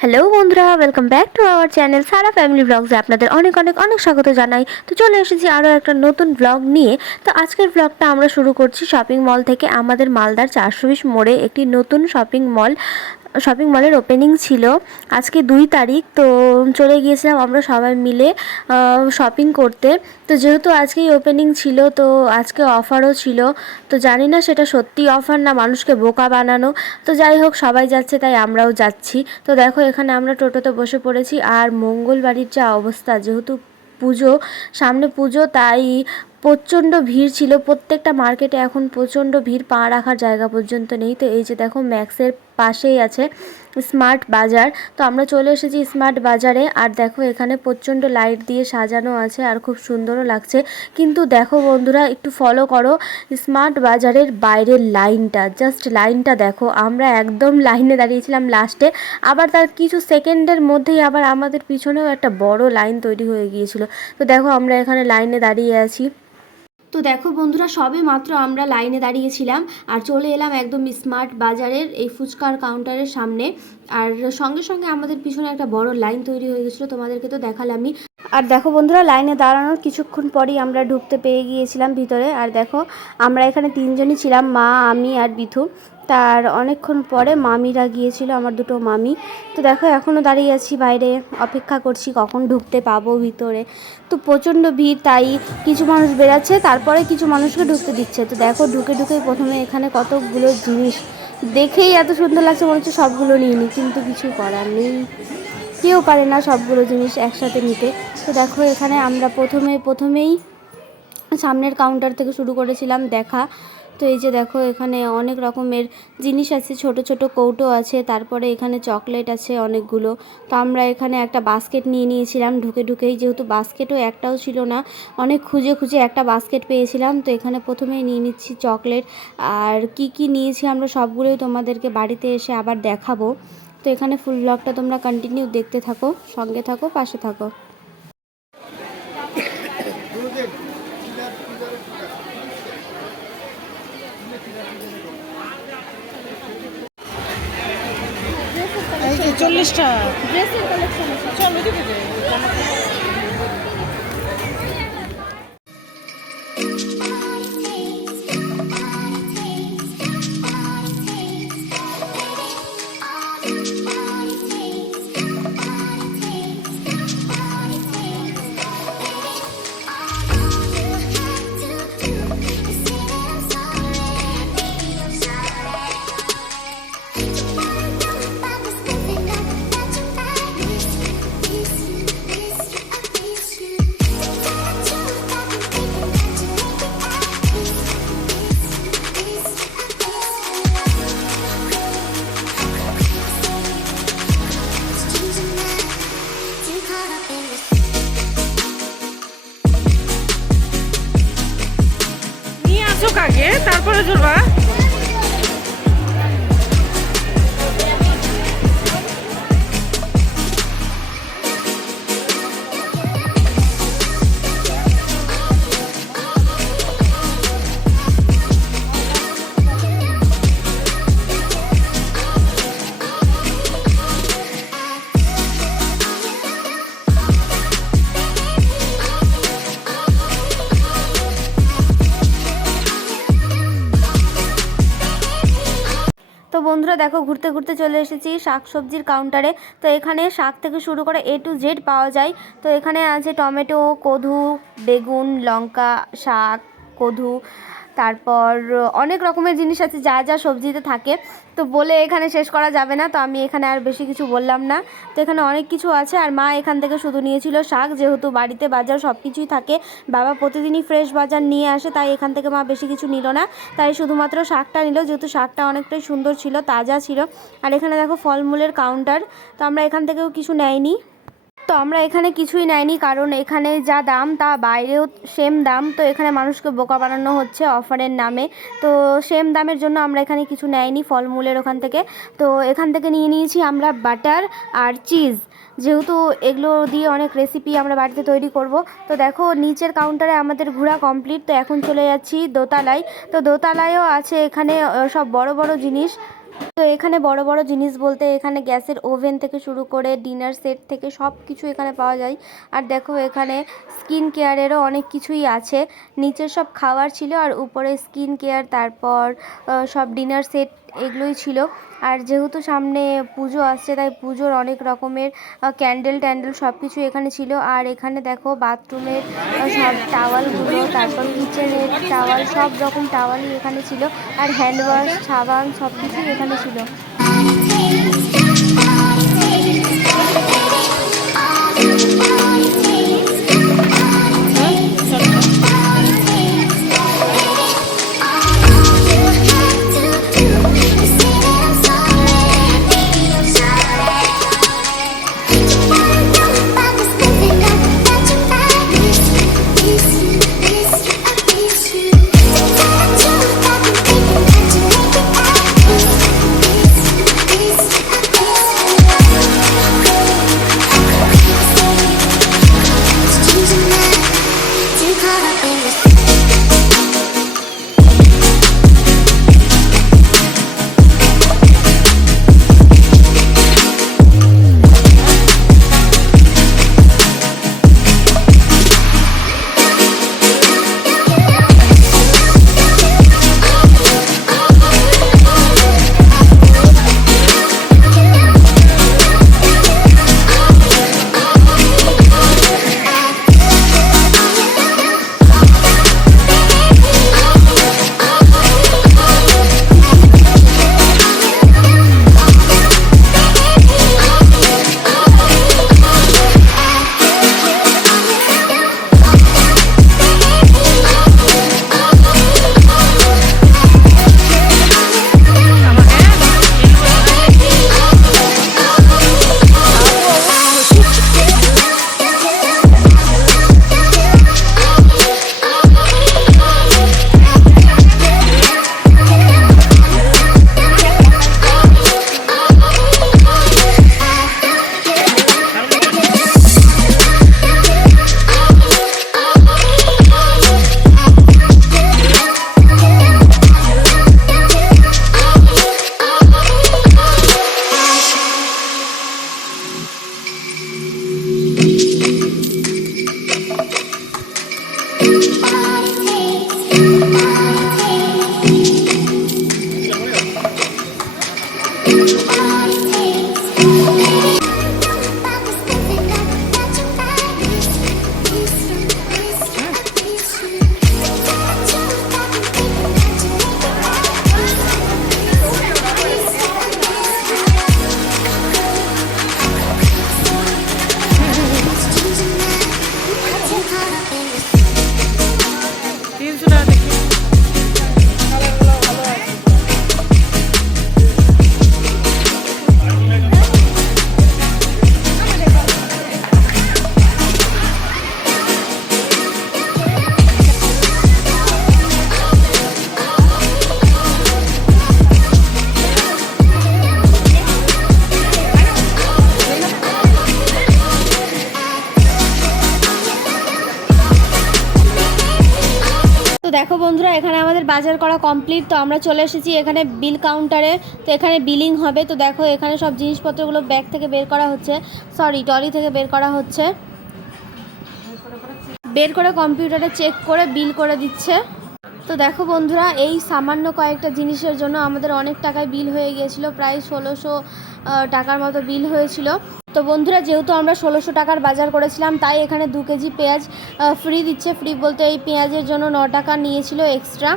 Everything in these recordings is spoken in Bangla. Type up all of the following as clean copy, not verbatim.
হ্যালো বন্ধুরা, welcome back to our channel সারা ফ্যামিলি ব্লগসে আপনাদের অনেক অনেক অনেক স্বাগত জানাই। তো চলে এসেছি আরও একটা নতুন ব্লগ নিয়ে। তো আজকের ব্লগটা আমরা শুরু করছি শপিং মল থেকে। আমাদের মালদার 420 মোড়ে একটি নতুন শপিং মলের ওপেনিং ছিল আজকে 2 তারিখ। তো চলে গিয়েছিলাম আমরা সবাই মিলে শপিং করতে। তো যেহেতু আজকেই ওপেনিং ছিল, তো আজকে অফারও ছিল। তো জানি না সেটা সত্যি অফার না মানুষকে বোকা বানানো। তো যাই হোক, সবাই যাচ্ছে তাই আমরাও যাচ্ছি। তো দেখো এখানে আমরা টোটোতে বসে পড়েছি। আর মঙ্গলবাড়ির যা অবস্থা, যেহেতু পুজো সামনে, পুজো তাই প্রচণ্ড ভিড় ছিল। প্রত্যেকটা মার্কেটে এখন প্রচণ্ড ভিড়, পা রাখার জায়গা পর্যন্ত নেই। তো এই যে দেখো, ম্যাক্সের পাশেই আছে স্মার্ট বাজার। তো আমরা চলে এসেছি স্মার্ট বাজারে। আর দেখো এখানে প্রচণ্ড লাইট দিয়ে সাজানো আছে আর খুব সুন্দরও লাগছে। কিন্তু দেখো বন্ধুরা, একটু ফলো করো স্মার্ট বাজারের বাইরের লাইনটা, জাস্ট লাইনটা দেখো। আমরা একদম লাইনে দাঁড়িয়েছিলাম লাস্টে, আবার তার কিছু সেকেন্ডের মধ্যেই আবার আমাদের পিছনেও একটা বড় লাইন তৈরি হয়ে গিয়েছিল। তো দেখো আমরা এখানে লাইনে দাঁড়িয়ে আছি। তো দেখো বন্ধুরা, সবে মাত্র আমরা লাইনে দাঁড়িয়েছিলাম আর চলে এলাম একদম স্মার্ট বাজারের এই ফুচকার কাউন্টারের সামনে। আর সঙ্গে সঙ্গে আমাদের পিছনে একটা বড় লাইন তৈরি হয়ে গেছিলো, তোমাদেরকে তো দেখালামই। আর দেখো বন্ধুরা, লাইনে দাঁড়ানোর কিছুক্ষণ পরই আমরা ঢুকতে পেয়ে গিয়েছিলাম ভিতরে। আর দেখো আমরা এখানে 3জনই ছিলাম, মা, আমি আর বিথু। তার অনেকক্ষণ পরে মামিরা গিয়েছিল, আমার দুটো মামি। তো দেখো এখনও দাঁড়িয়ে আছি বাইরে, অপেক্ষা করছি কখন ঢুকতে পাবো ভিতরে। তো প্রচণ্ড ভিড়, তাই কিছু মানুষ বেরাচ্ছে, তারপরে কিছু মানুষকে ঢুকতে দিচ্ছে। তো দেখো ঢুকে প্রথমে এখানে কতগুলো জিনিস দেখেই এত সুন্দর লাগছে, মনে হচ্ছে সবগুলো নিয়ে নিই, কিন্তু কিছু করার নেই, কেউ পারে না সবগুলো জিনিস একসাথে নিতে। তো দেখো এখানে আমরা প্রথমেই সামনের কাউন্টার থেকে শুরু করেছিলাম দেখা। তো এই যে দেখো এখানে অনেক রকমের জিনিস আছে, ছোট ছোট কৌটো আছে, তারপরে এখানে চকলেট আছে অনেকগুলো। তো আমরা এখানে একটা বাস্কেট নিয়ে নিয়েছিলাম ঢুকেই, যেহেতু বাস্কেটও একটাও ছিল না, অনেক খুঁজে একটা বাস্কেট পেয়েছিলাম। তো এখানে প্রথমেই নিয়ে নিচ্ছি চকলেট। আর কি নিয়েছি আমরা সবগুলোই তোমাদেরকে বাড়িতে এসে আবার দেখাবো। তো এখানে ফুল ব্লগটা তোমরা কন্টিনিউ দেখতে থাকো, সঙ্গে থাকো, পাশে থাকো। এই যে 40টা ড্রেসের কালেকশন চলো দিকে যাই। নিয়ে আসুক আগে, তারপরে ধরবা। তো বন্ধুরা দেখো, ঘুরতে চলে এসেছি শাকসবজির কাউন্টারে। তো এখানে শাক থেকে শুরু করে A to Z পাওয়া যায়। তো এখানে আছে টমেটো, কদু, বেগুন, লঙ্কা, শাক, কদু, তারপর অনেক রকমের জিনিস আছে যা যা সবজিতে থাকে। তো বলে এখানে শেষ করা যাবে না, তো আমি এখানে আর বেশি কিছু বললাম না। তো এখানে অনেক কিছু আছে। আর মা এখান থেকে শুধু নিয়েছিল শাক, যেহেতু বাড়িতে বাজার সব কিছুই থাকে, বাবা প্রতিদিনই ফ্রেশ বাজার নিয়ে আসে, তাই এখান থেকে মা বেশি কিছু নিল না, তাই শুধুমাত্র শাকটা নিল, যেহেতু শাকটা অনেকটাই সুন্দর ছিল, তাজা ছিল। আর এখানে দেখো ফলমূলের কাউন্টার। তো আমরা এখান থেকেও কিছু নেইনি। তো আমরা এখানে কিছুই নেইনি, কারণ এখানে যা দাম তা বাইরেও সেম দাম। তো এখানে মানুষকে বোকা বানানো হচ্ছে অফারের নামে। তো সেম দামের জন্য আমরা এখানে কিছু নেইনি ফলমূলের ওখান থেকে। তো এখান থেকে নিয়ে নিয়েছি আমরা বাটার আর চিজ, যেহেতু এগুলো দিয়ে অনেক রেসিপি আমরা বাড়িতে তৈরি করব। তো দেখো নিচের কাউন্টারে আমাদের ঘোরা কমপ্লিট। তো এখন চলে যাচ্ছি দোতলায়। তো দোতলায়ও আছে এখানে সব বড় বড় জিনিস। তো এখানে বড় বড় জিনিস বলতে এখানে গ্যাসের ওভেন থেকে শুরু করে ডিনার সেট থেকে সব কিছু এখানে পাওয়া যায়। আর দেখো এখানে স্কিন কেয়ারেরও অনেক কিছুই আছে। নিচে সব খাবার ছিল আর উপরে স্কিন কেয়ার, তারপর সব ডিনার সেট এগুলোই ছিল। আর যেহেতু সামনে পুজো আসছে তাই পুজোর অনেক রকমের ক্যান্ডেল ট্যান্ডেল সব কিছু এখানে ছিল। আর এখানে দেখো বাথরুমের সব টাওয়ালগুলো, তারপর কিচেনের টাওয়াল, সব রকম টাওয়ালই এখানে ছিল। আর হ্যান্ড ওয়াশ, সাবান সব কিছুই এখানে ছিল। তো দেখো বন্ধুরা, এখানে আমাদের বাজার করা কমপ্লিট। তো আমরা চলে এসেছি এখানে বিল কাউন্টারে। তো এখানে বিলিং হবে। তো দেখো এখানে সব জিনিসপত্রগুলো ব্যাগ থেকে বের করা হচ্ছে, সরি ট্রলি থেকে বের করা হচ্ছে। বের করে কম্পিউটারে চেক করে বিল করে দিচ্ছে। তো দেখো বন্ধুরা, এই সামান্য কয়েকটা জিনিসের জন্য আমাদের অনেক টাকায় বিল হয়ে গিয়েছিল, প্রায় 1600 টাকার মতো বিল হয়েছিল। তো বন্ধুরা, যেহেতু আমরা 1600 টাকার বাজার করেছিলাম তাই এখানে 2 কেজি পেঁয়াজ ফ্রি দিচ্ছে। ফ্রি বলতে এই পেঁয়াজের জন্য 9 টাকা নিয়েছিল এক্সট্রা।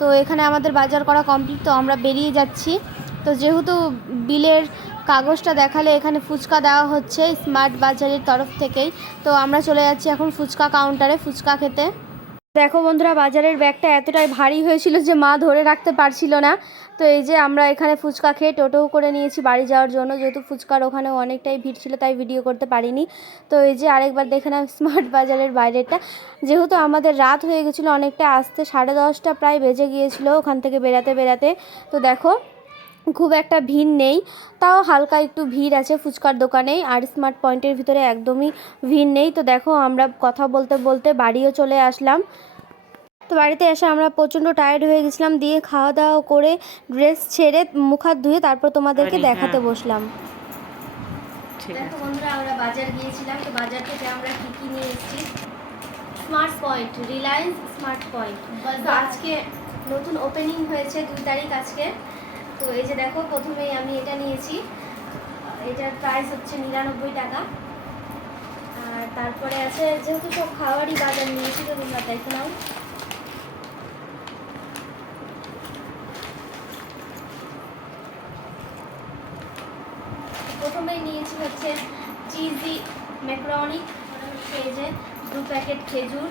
তো এখানে আমাদের বাজার করা কমপ্লিট। তো আমরা বেরিয়ে যাচ্ছি। তো যেহেতু বিলের কাগজটা দেখালে এখানে ফুচকা দেওয়া হচ্ছে স্মার্ট বাজারের তরফ থেকেই। তো আমরা চলে যাচ্ছি এখন ফুচকা কাউন্টারে ফুচকা খেতে। দেখো বন্ধুরা, বাজারের ব্যাগটা এতটাই ভারী হয়েছিল যে মা ধরে রাখতে পারছিল না। তো এই যে আমরা এখানে ফুচকা খেয়ে টোটো করে নিয়েছি বাড়ি যাওয়ার জন্য, যেহেতু ফুচকার ওখানে অনেকটাই ভিড় ছিল তাই ভিডিও করতে পারিনি। তো এই যে আরেকবার দেখে নাও স্মার্ট বাজারের বাইরেটা। যেহেতু আমাদের রাত হয়ে গেছিলো অনেকটা, আসতে 10:30 প্রায় বেজে গিয়েছিল ওখান থেকে বেরাতে বেরাতে। তো দেখো খুব একটা ভিড় নেই, তাও হালকা একটু ভিড় আছে ফুচকার দোকানে। আর স্মার্ট পয়েন্টের ভিতরে একদমই ভিড় নেই। তো দেখো আমরা কথা বলতে বলতে বাড়িও চলে আসলাম। তো বাড়িতে এসে আমরা প্রচণ্ড টায়ার্ড হয়ে গেছিলাম, দিয়ে খাওয়া দাওয়া করে ড্রেস ছেড়ে মুখ হাত ধুয়ে তারপর তোমাদেরকে দেখাতে বসলাম। দেখো বন্ধুরা, আমরা বাজার গিয়েছিলাম, তো বাজার থেকে আমরা কী কী নিয়ে এসেছি। Smart point, Reliance smart point. তো আজকে নতুন ওপেনিং হয়েছে, 2 তারিখ আজকে। তো এই যে দেখো, প্রথমেই আমি এটা নিয়েছি, এটার প্রাইস হচ্ছে 99 টাকা। আর তারপরে আছে, যেহেতু সব খাওয়ারই বাজার নিয়েছি তো তোমরা দেখো নাও। প্রথমেই নিয়েছি হচ্ছে চিজি ম্যাকারনি, এই যে 2 প্যাকেট খেজুর।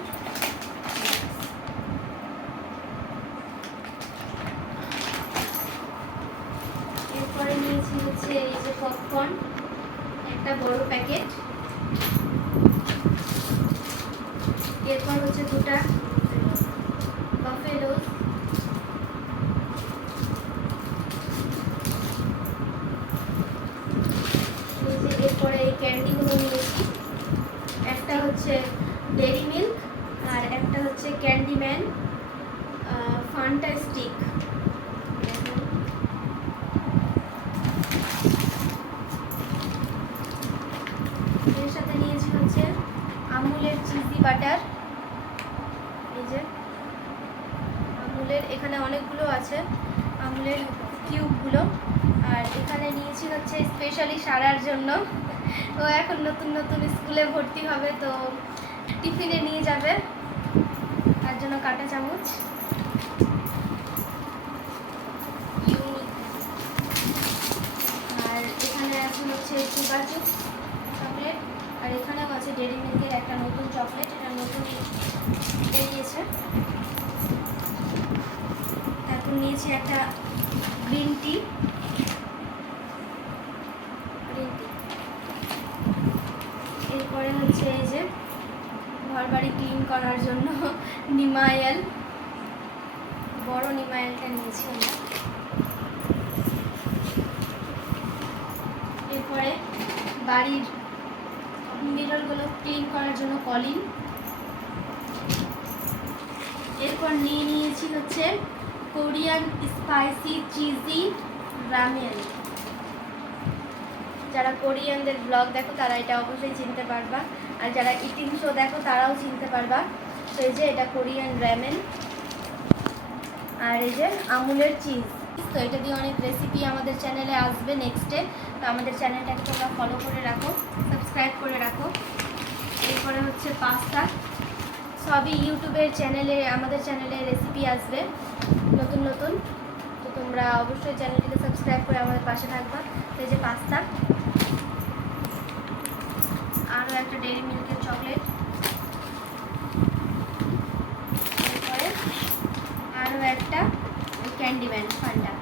এরপরে নিয়েছি হচ্ছে এই যে পপকর্ন, একটা বড় প্যাকেট। এরপর হচ্ছে 2টা বাফেলোস। এরপরে এই ক্যান্ডিগুলো নিয়েছি, একটা হচ্ছে ডেরি মিল্ক আর একটা হচ্ছে ক্যান্ডিম্যান ফান্টা স্টিক। এর সাথে নিয়েছি হচ্ছে আমুলের চিজি বাটার, এই যে আমুলের, এখানে অনেকগুলো আছে আমুলের কিউবগুলো। আর এখানে নিয়েছি হচ্ছে স্পেশালি সারার জন্য, ও এখন নতুন নতুন স্কুলে ভর্তি হবে, তো টিফিনে নিয়ে যাবে, তার জন্য কাঁটা চামচ। আর এখানে আছে হচ্ছে সুগার চকলেট, আর এখানেও আছে ডেরি মিল্কের একটা নতুন চকলেট, এটা নতুন বেরিয়েছে। তারপর নিয়েছি একটা গ্রিন টি। এরপরে হচ্ছে এই যে ঘর বাড়ি ক্লিন করার জন্য নিমায়েল, বড় নিমায়েলটা নিয়েছি আমরা। এরপরে বাড়ির মিররগুলো ক্লিন করার জন্য কলিন। এরপর নিয়ে নিয়েছি হচ্ছে কোরিয়ান স্পাইসি চিজি রামেন। যারা কোরিয়ানদের ব্লগ দেখো তারা এটা অবশ্যই চিনতে পারবা, আর যারা ইটিং শো দেখো তারাও চিনতে পারবা। তো এই যে এটা কোরিয়ান রামেন। আর এই যে আমুলের চিজ। তো এটা দিয়ে অনেক রেসিপি আমাদের চ্যানেলে আসবে নেক্সটে, তো আমাদের চ্যানেলটাকে তোমরা ফলো করে রাখো, সাবস্ক্রাইব করে রাখো। এরপরে হচ্ছে পাস্তা, সবই ইউটিউবের চ্যানেলে, আমাদের চ্যানেলে রেসিপি আসবে নতুন নতুন, তো তোমরা অবশ্যই চ্যানেলটিকে সাবস্ক্রাইব করে আমাদের পাশে থাকবা। তো এই যে পাস্তা, আরও একটা ডেরি মিল্কের চকলেট, এরপরে আরও একটা ক্যান্ডিম্যান ফান্ডা,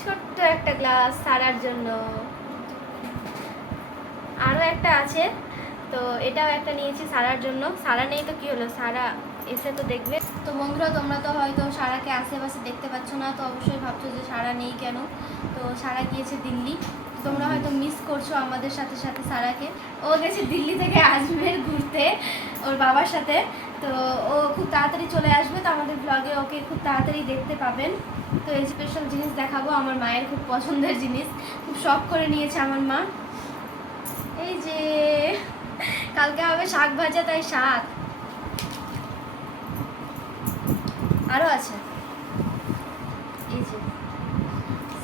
ছোট্ট একটা গ্লাস সারার জন্য। আরও একটা আছে, তো এটাও একটা নিয়েছি সারার জন্য। সারা নেই তো কি হলো, সারা এসে তো দেখবে। তো বন্ধুরা, তোমরা তো হয়তো সারাকে আশেপাশে দেখতে পাচ্ছ না, তো অবশ্যই ভাবছো যে সারা নেই কেন। তো সারা গিয়েছে দিল্লি, তোমরা হয়তো মিস করছো আমাদের সাথে সাথে সারাকে। ও গেছে দিল্লি থেকে আজমের ঘুরতে ওর বাবার সাথে, তো ও খুব তাড়াতাড়ি চলে আসবে, তো আমাদের ব্লগে ওকে খুব তাড়াতাড়ি দেখতে পাবেন। তো এই স্পেশাল জিনিস দেখাবো, আমার মায়ের খুব পছন্দের জিনিস, খুব শখ করে নিয়েছে আমার মা। এই যে কালকে হবে শাক ভাজা, তাই শাক আরও আছে। এই যে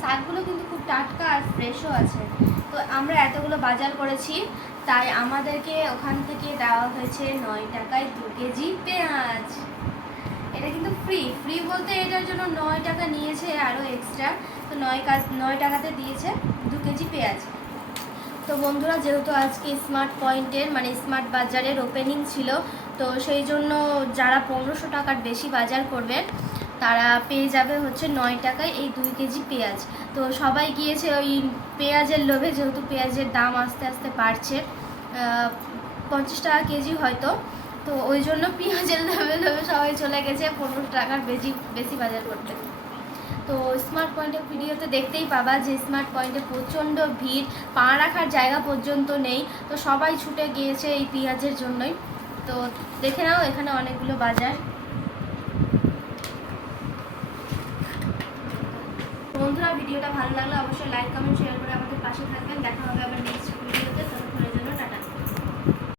শাকগুলো কিন্তু খুব টাটকা আর ফ্রেশও আছে। তো আমরা এতগুলো বাজার করেছি, তাই আমাদেরকে ওখান থেকে দেওয়া হয়েছে 9 টাকায় 2 কেজি পেঁয়াজ। এটা কিন্তু ফ্রি বলতে এটার জন্য 9 টাকা নিয়েছে আরও এক্সট্রা, তো 9 টাকাতে দিয়েছে 2 কেজি পেঁয়াজ। তো বন্ধুরা, যেহেতু আজকে স্মার্ট পয়েন্টের মানে স্মার্ট বাজারের ওপেনিং ছিল, তো সেই জন্য যারা 1500 টাকার বেশি বাজার করবে তারা পেয়ে যাবে হচ্ছে 9 টাকায় এই 2 কেজি পেঁয়াজ। তো সবাই গিয়েছে ওই পেঁয়াজের লোভে, যেহেতু পেঁয়াজের দাম আস্তে আস্তে বাড়ছে, 50 টাকা কেজি হয়তো, তো ওই জন্য পেঁয়াজের লোভে সবাই চলে গেছে 1500 টাকার বেশি বাজার করতে। তো স্মার্ট পয়েন্টের ভিডিওতে দেখতেই পাবা যে স্মার্ট পয়েন্টে প্রচণ্ড ভিড়, পা রাখার জায়গা পর্যন্ত নেই, তো সবাই ছুটে গিয়েছে এই পেঁয়াজের জন্যই। তো দেখে নাও, এখানে অনেকগুলো বাজার। বন্ধুরা ভিডিওটা ভালো লাগলে অবশ্যই লাইক কমেন্ট শেয়ার করে আমাদের পাশে থাকবেন। দেখা হবে আবার নেক্সট